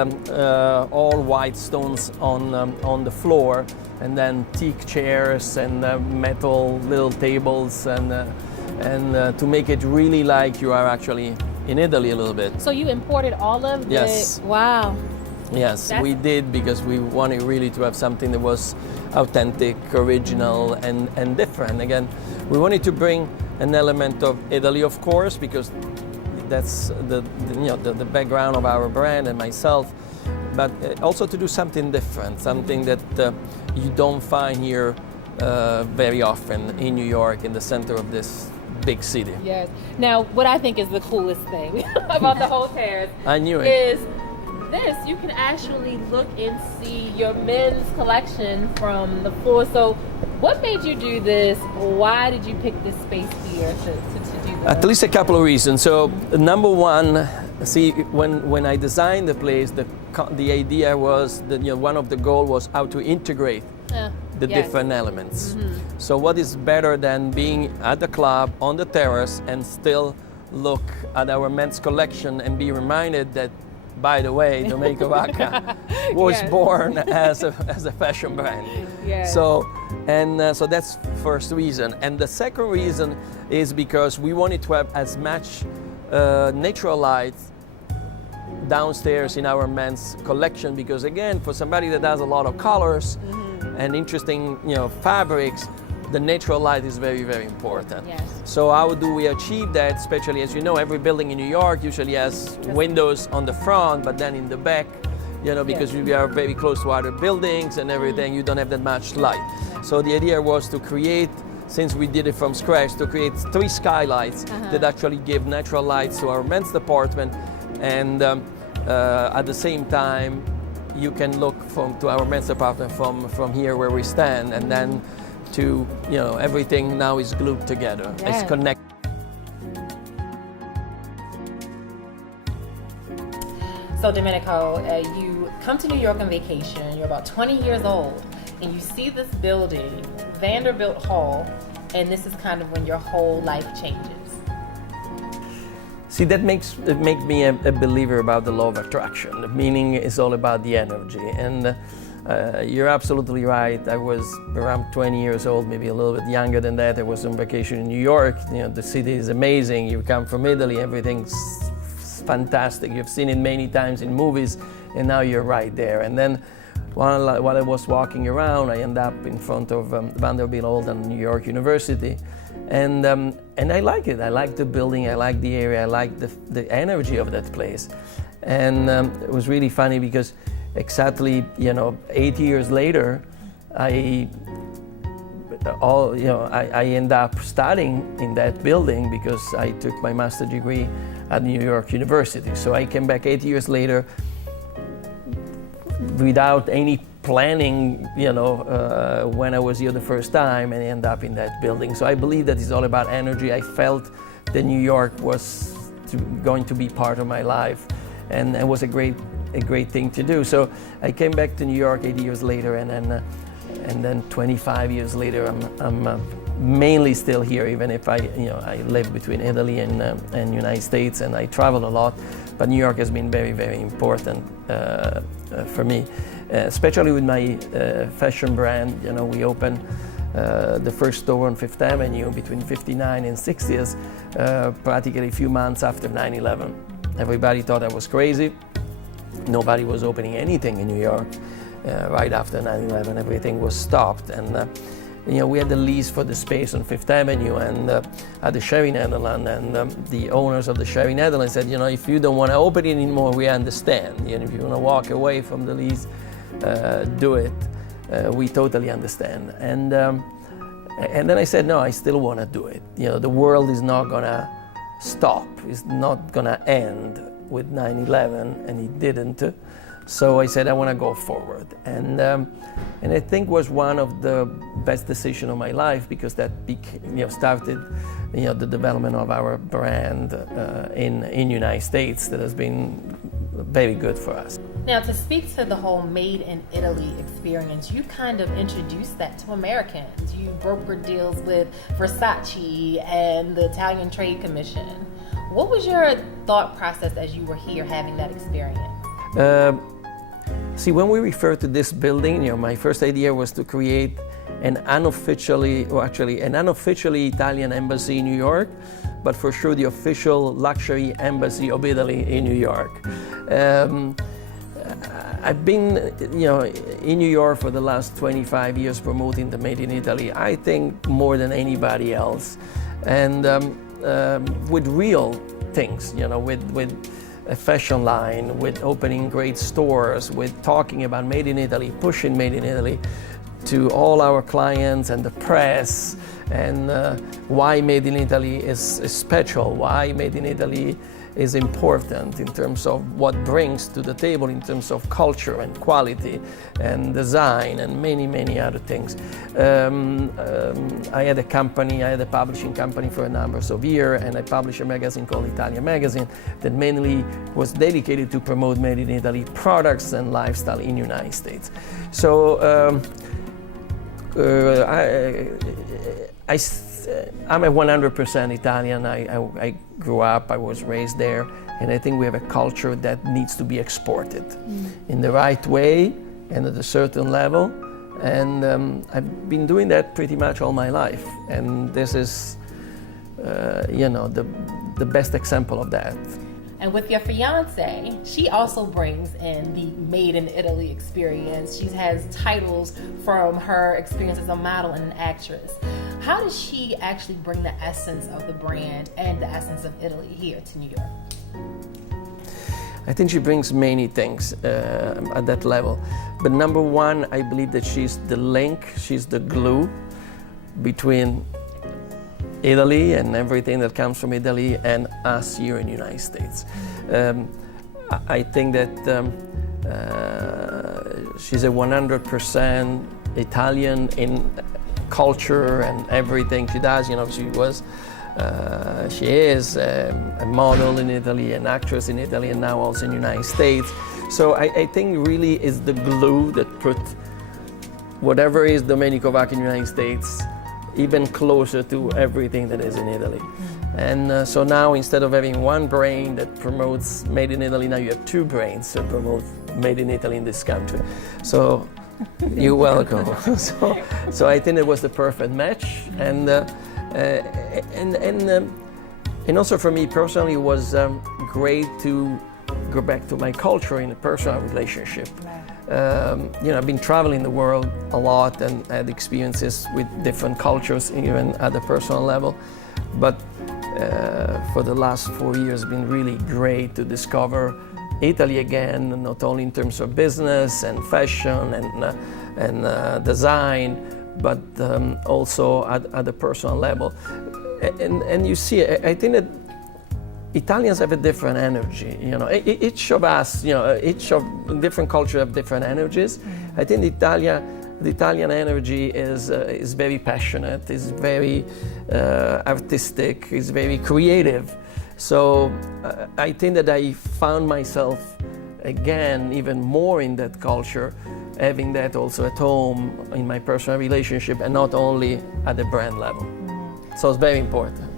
all white stones on the floor, and then teak chairs and metal little tables, and to make it really like you are actually in Italy a little bit. So you imported all of the... Yes. Wow. Yes, we did, because we wanted really to have something that was authentic, original, and different. Again, we wanted to bring an element of Italy, of course, because that's the background of our brand and myself, but also to do something different, something that you don't find here very often in New York, in the center of this big city. Yes. Now, what I think is the coolest thing about the whole terrace I knew it. Is this. You can actually look and see your men's collection from the floor. So what made you do this? Why did you pick this space here to do this? At least a couple of reasons. So number one, see, when I designed the place, the idea was that one of the goals was how to integrate the different elements. So what is better than being at the club on the terrace and still look at our men's collection and be reminded that, by the way, Domenico Vacca was born as a fashion brand. Yes. So that's first reason. And the second reason is because we wanted to have as much natural light downstairs in our men's collection, because again, for somebody that has a lot of colors and interesting fabrics, the natural light is very, very important. Yes. So how do we achieve that? Especially, as you know, every building in New York usually has windows on the front, but then in the back, because we are very close to other buildings and everything, you don't have that much light. So the idea was to create, since we did it from scratch, to create 3 skylights that actually give natural lights to our men's department, and at the same time, you can look to our men's department from here where we stand, and then to everything now is glued together. Yeah. It's connected. So Domenico, you come to New York on vacation. You're about 20 years old, and you see this building, Vanderbilt Hall, and this is kind of when your whole life changes. See, that makes me a believer about the law of attraction. Meaning is all about the energy, and You're absolutely right. I was around 20 years old, maybe a little bit younger than that. I was on vacation in New York. You know, the city is amazing. You come from Italy, everything's fantastic. You've seen it many times in movies, and now you're right there. And then while I was walking around, I ended up in front of Vanderbilt Old and New York University. And I like it. I like the building, I like the area, I like the energy of that place. And it was really funny because exactly, 8 years later, I end up studying in that building because I took my master's degree at New York University. So I came back 8 years later without any planning, when I was here the first time, and end up in that building. So I believe that it's all about energy. I felt that New York was going to be part of my life, and it was a great thing to do. So I came back to New York 8 years later, and then 25 years later, I'm mainly still here, even if I live between Italy and United States, and I travel a lot. But New York has been very, very important for me, especially with my fashion brand. We opened the first store on Fifth Avenue between 59 and 60th, practically a few months after 9/11. Everybody thought I was crazy. Nobody was opening anything in New York right after 9/11. Everything was stopped, and we had the lease for the space on Fifth Avenue and at the Sherry Netherlands, and the owners of the Sherry Netherlands said, if you don't want to open it anymore, we understand. If you want to walk away from the lease, do it. We totally understand. And then I said, no, I still want to do it. The world is not going to stop. It's not going to end with 9/11, and it didn't. So I said, I want to go forward. And I think was one of the best decisions of my life, because that started the development of our brand in United States that has been very good for us. Now, to speak to the whole Made in Italy experience, you kind of introduced that to Americans. You brokered deals with Versace and the Italian Trade Commission. What was your thought process as you were here having that experience? See, when we refer to this building, my first idea was to create an unofficially Italian embassy in New York, but for sure the official luxury embassy of Italy in New York. I've been, in New York for the last 25 years promoting the Made in Italy, I think more than anybody else, and with real things, with a fashion line, with opening great stores, with talking about Made in Italy, pushing Made in Italy to all our clients and the press, and why Made in Italy is special, why Made in Italy is important in terms of what brings to the table in terms of culture and quality and design and many, many other things. I had a publishing company for a number of years, and I published a magazine called Italian Magazine that mainly was dedicated to promote Made in Italy products and lifestyle in the United States. So I'm a 100% Italian. I grew up, I was raised there, and I think we have a culture that needs to be exported in the right way and at a certain level. And I've been doing that pretty much all my life. And this is, the best example of that. And with your fiancée, she also brings in the Made in Italy experience. She has titles from her experience as a model and an actress. How does she actually bring the essence of the brand and the essence of Italy here to New York? I think she brings many things at that level. But number one, I believe that she's the link, she's the glue between Italy and everything that comes from Italy and us here in the United States. I think that she's a 100% Italian in culture and everything she does. She is a model in Italy, an actress in Italy, and now also in the United States. So I think really is the glue that put whatever is Domenico Vacca in the United States even closer to everything that is in Italy. And so now, instead of having one brain that promotes Made in Italy, now you have two brains that promote Made in Italy in this country. So You're welcome. So I think it was the perfect match, and also for me personally, it was great to go back to my culture in a personal relationship. I've been traveling the world a lot and had experiences with different cultures, even at the personal level. But for the last 4 years, it's been really great to discover Italy again, not only in terms of business and fashion and design, but also at the personal level. And you see, I think that Italians have a different energy. Each of us, each of different cultures have different energies. Mm-hmm. I think the Italian energy is very passionate, is very artistic, is very creative. So I think that I found myself again even more in that culture, having that also at home in my personal relationship and not only at the brand level. Mm-hmm. So it's very important.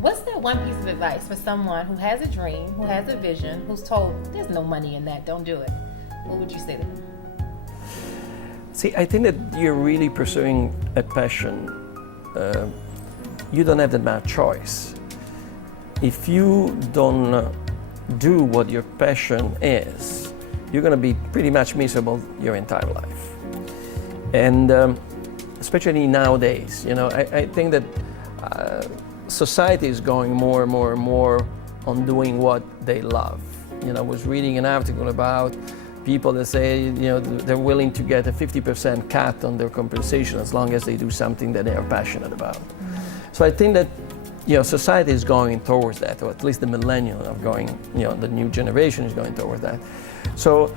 What's that one piece of advice for someone who has a dream, who has a vision, who's told there's no money in that, don't do it? What would you say to them? See, I think that you're really pursuing a passion. You don't have that much choice. If you don't do what your passion is, you're going to be pretty much miserable your entire life. And especially nowadays, I think that society is going more and more and more on doing what they love. I was reading an article about people that say, they're willing to get a 50% cut on their compensation as long as they do something that they are passionate about. Mm-hmm. So I think that, society is going towards that, or at least the millennials are going, the new generation is going towards that. So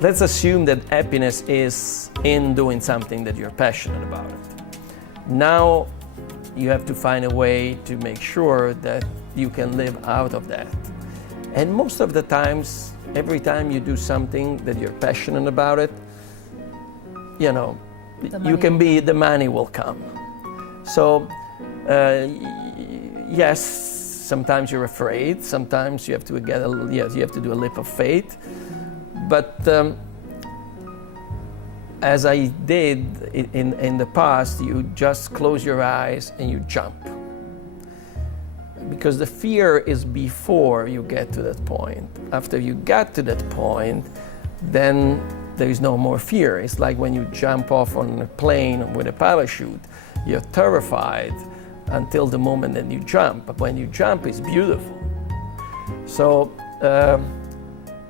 let's assume that happiness is in doing something that you're passionate about. Now, you have to find a way to make sure that you can live out of that. And most of the times, every time you do something that you're passionate about it, the money will come. So, yes, sometimes you're afraid, sometimes you have to you have to do a leap of faith. But as I did in the past, you just close your eyes and you jump. Because the fear is before you get to that point. After you get to that point, then there is no more fear. It's like when you jump off on a plane with a parachute. You're terrified until the moment that you jump. But when you jump, it's beautiful. So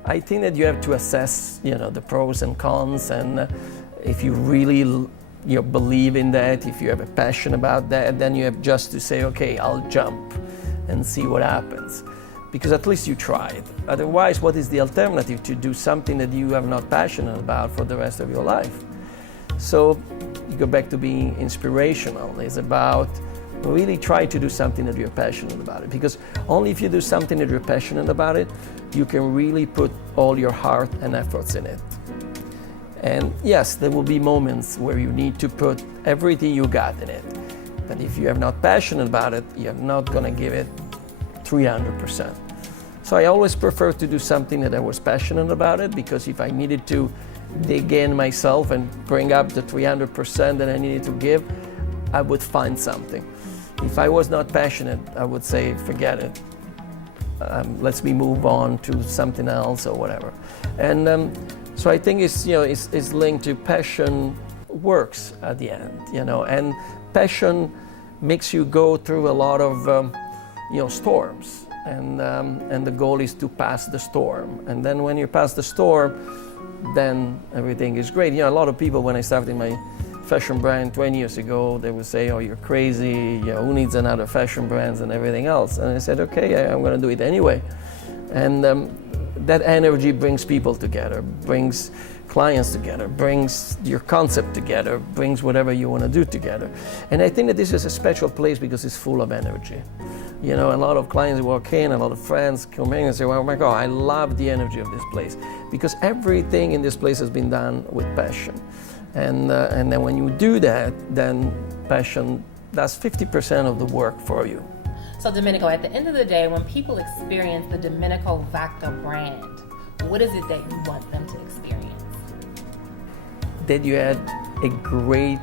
I think that you have to assess, the pros and cons, and if you really believe in that, if you have a passion about that, then you have just to say, okay, I'll jump and see what happens. Because at least you tried. Otherwise, what is the alternative to do something that you are not passionate about for the rest of your life? So you go back to being inspirational. It's about really try to do something that you're passionate about it. Because only if you do something that you're passionate about it, you can really put all your heart and efforts in it. And yes, there will be moments where you need to put everything you got in it. But if you are not passionate about it, you're not going to give it 300%. So I always prefer to do something that I was passionate about it, because if I needed to dig in myself and bring up the 300% that I needed to give, I would find something. If I was not passionate, I would say, forget it. Let's move on to something else or whatever. And so I think it's linked to passion works at the end, and passion makes you go through a lot of storms, and the goal is to pass the storm. And then when you pass the storm, then everything is great. A lot of people, when I started my fashion brand 20 years ago, they would say, oh, you're crazy, who needs another fashion brand and everything else? And I said, okay, I'm going to do it anyway. And that energy brings people together, brings clients together, brings your concept together, brings whatever you want to do together. And I think that this is a special place because it's full of energy. A lot of clients walk in, a lot of friends come in and say, oh my God, I love the energy of this place, because everything in this place has been done with passion. And then when you do that, then passion does 50% of the work for you. So Domenico, at the end of the day, when people experience the Domenico Vacca brand, what is it that you want them to experience? that you had a great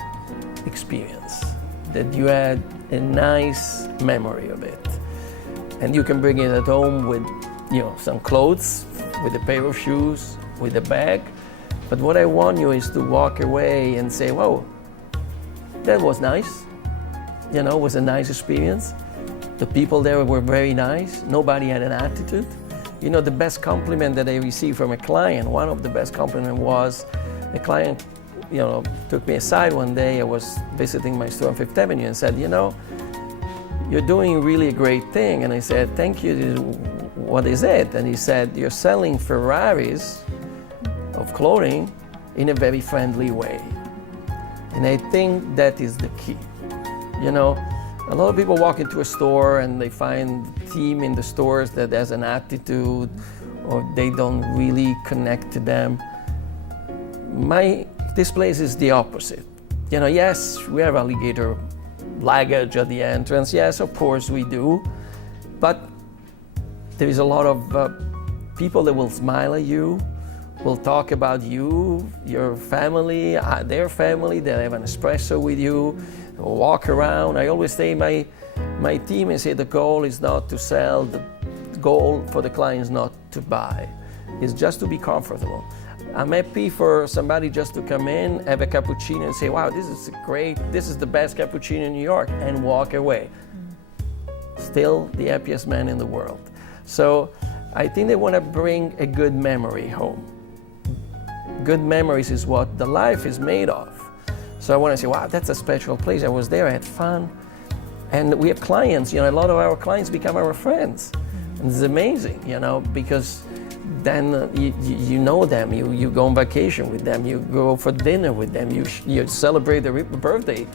experience, that you had a nice memory of it. And you can bring it at home with, some clothes, with a pair of shoes, with a bag. But what I want you is to walk away and say, whoa, that was nice. It was a nice experience. The people there were very nice. Nobody had an attitude. The best compliment that I received from a client, one of the best compliments was a client, took me aside one day. I was visiting my store on Fifth Avenue and said, you're doing really a great thing. And I said, thank you. What is it? And he said, you're selling Ferraris of clothing in a very friendly way. And I think that is the key. A lot of people walk into a store and they find the team in the stores that has an attitude or they don't really connect to them. This place is the opposite. Yes, we have alligator luggage at the entrance. Yes, of course we do. But there is a lot of people that will smile at you, will talk about you, your family, their family. They'll have an espresso with you, walk around. I always say my team, I say the goal is not to sell, the goal for the client is not to buy. It's just to be comfortable. I'm happy for somebody just to come in, have a cappuccino and say, wow, this is the best cappuccino in New York, and walk away. Still the happiest man in the world. So I think they want to bring a good memory home. Good memories is what the life is made of. So I want to say, wow, that's a special place. I was there, I had fun. And we have clients, a lot of our clients become our friends. And it's amazing, because then you know them, you go on vacation with them, you go for dinner with them, you celebrate their birthday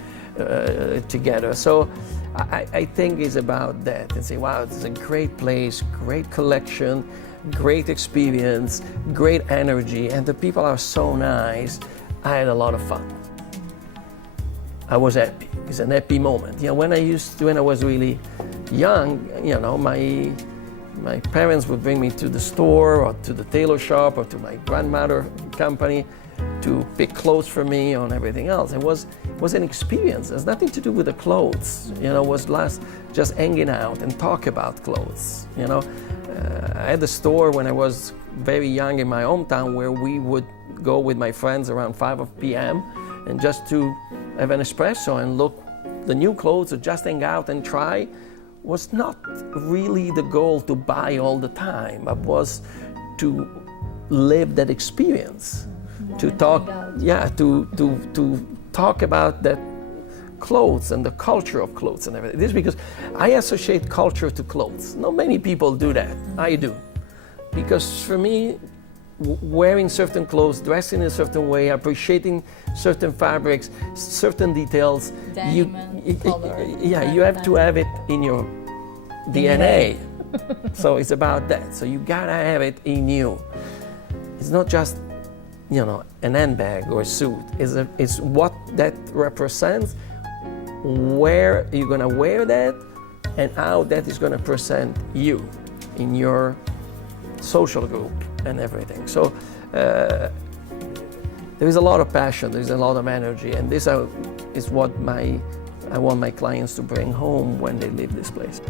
together. So I think it's about that, and say, wow, it's a great place, great collection, great experience, great energy, and the people are so nice. I had a lot of fun. I was happy. It's an happy moment. When I was really young, my parents would bring me to the store or to the tailor shop or to my grandmother company to pick clothes for me and everything else. It was an experience. It has nothing to do with the clothes. It was just hanging out and talk about clothes. I had a store when I was very young in my hometown where we would go with my friends around 5 p.m. and just to have an espresso and look the new clothes or just hang out and try. Was not really the goal to buy all the time, but was to live that experience, to talk, to talk about that clothes and the culture of clothes and everything. This is because I associate culture to clothes. Not many people do that. I do, because for me, wearing certain clothes, dressing in a certain way, appreciating certain fabrics, certain details, you have to have it in your DNA. So it's about that. So you gotta have it in you. It's not just, an handbag or a suit. It's what that represents, where you're gonna wear that, and how that is gonna present you in your social group and everything. So there is a lot of passion, there is a lot of energy, and this is what I want my clients to bring home when they leave this place.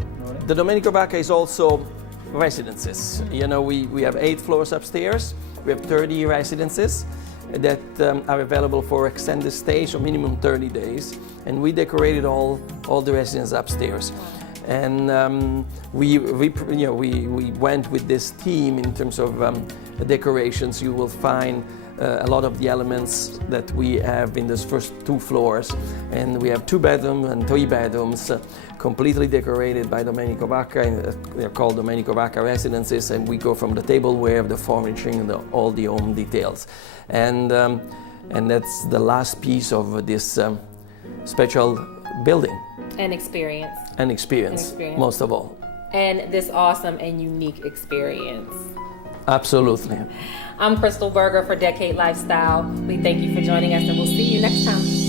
The Domenico Vacca is also residences. We have 8 floors upstairs. We have 30 residences that are available for extended stay, so minimum 30 days. And we decorated all the residences upstairs. And we went with this theme in terms of decorations. You will find a lot of the elements that we have in those first 2 floors. And we have 2 bedrooms and 3 bedrooms completely decorated by Domenico Vacca. They're called Domenico Vacca residences, and we go from the tableware, the furnishing, and all the home details. And that's the last piece of this special building. An experience. An experience, most of all. And this awesome and unique experience. Absolutely. I'm Crystal Berger for Decade Lifestyle. We thank you for joining us, and we'll see you next time.